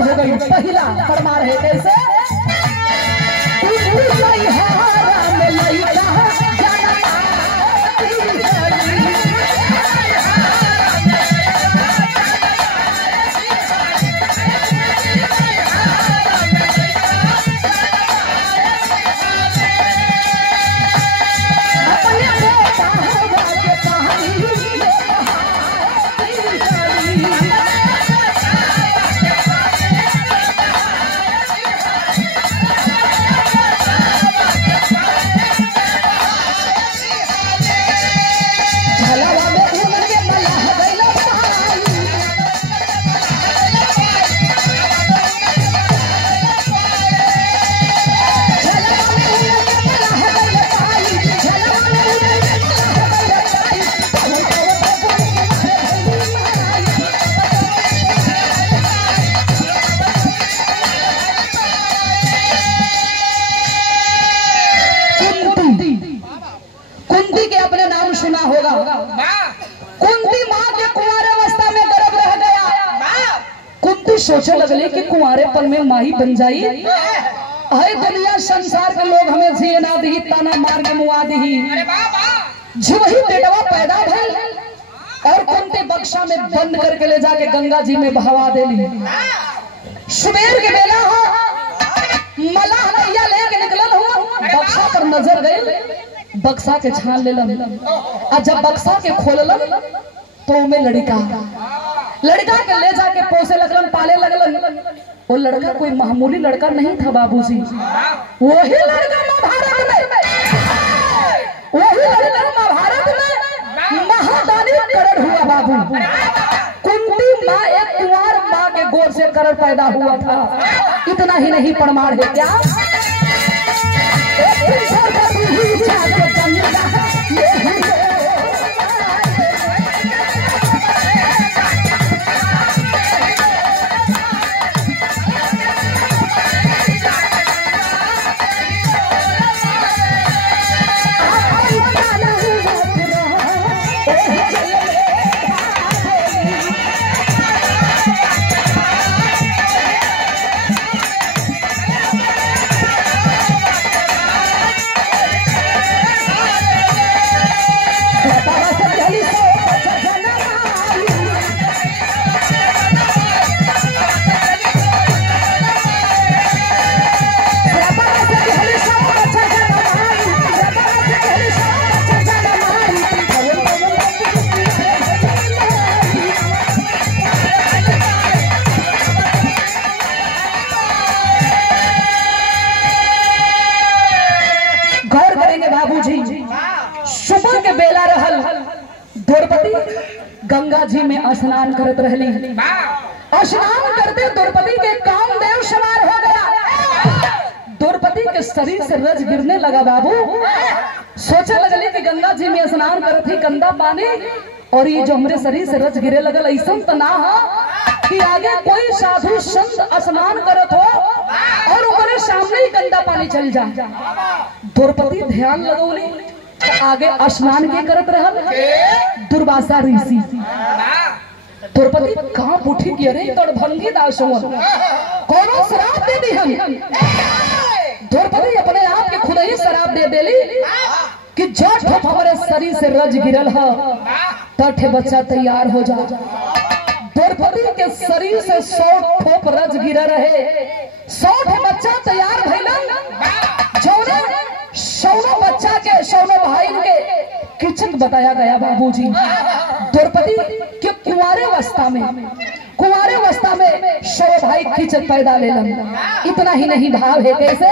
शुरुआत हो गई। पहला फरमान है कैसे, सुना होगा। कुंती माँ के कुंवारे अवस्था में गर्भ रह गया। कुंती सोचने लगली कि कुंवारेपन में माही बन जाई। है दुनिया संसार के लोग हमें जिए ना दी, ताना मार के मुआ दी। जब ही बेटवा पैदा भइल और कुंती बक्सा में बंद करके ले जाके गंगा जी में बहवा देली। सुबेर के बेला हो मलाह नैया लेके निकलल हो, बक्सा पर नजर गई, बक्सा के छान लेलन। और जब बक्सा के खोललन तो उनमें लड़का के ले जाके पोसे लगलन, पाले लगलन। वो लड़का कोई मामूली लड़का नहीं था बाबूजी, वही लड़का महाभारत में महादानी करण हुआ बाबू। कुंती माँ एक कुंवार माँ के गोद से करण पैदा हुआ था। इतना ही नहीं प्रमाण है क्या, सुबह के बेला रहल। द्रौपदी गंगा जी में स्नान करत रहली। स्नान करते द्रौपदी के कामदेव सवार हो गया। द्रौपदी के शरीर से रज गिरने लगा बाबू। सोचे लगली कि गंगा जी में स्नान करत ही गंदा पानी, और ये जो हमरे शरीर से रज गिरे लगल, ऐसा तो ना हो कि आगे कोई साधु संत स्नान करत हो और उनके सामने ही गंदा पानी चल जाए। द्रौपदी ध्यान लगौली, आगे स्नान के करत रहल दुर्वासा ऋषि। द्रौपदी कहाँ उठी कि अरे तड़भंगी दासवन कोनो शराब दे दी हम। द्रौपदी अपने आप के खुद ही शराब दे देली कि जो ठोप हमारे शरीर से रज गिरल है तठे बच्चा तैयार हो जा। द्रौपदी के शरीर से 100 ठोप रज गिरा रहे, 100 बच्चा तैयार भइलन। सौनो बच्चा के सौनो भाई के किचन बताया गया बाबूजी। द्रौपदी के कुंवारे अवस्था में 100 भाई किचन पैदा लेलन। इतना ही नहीं भाव है कैसे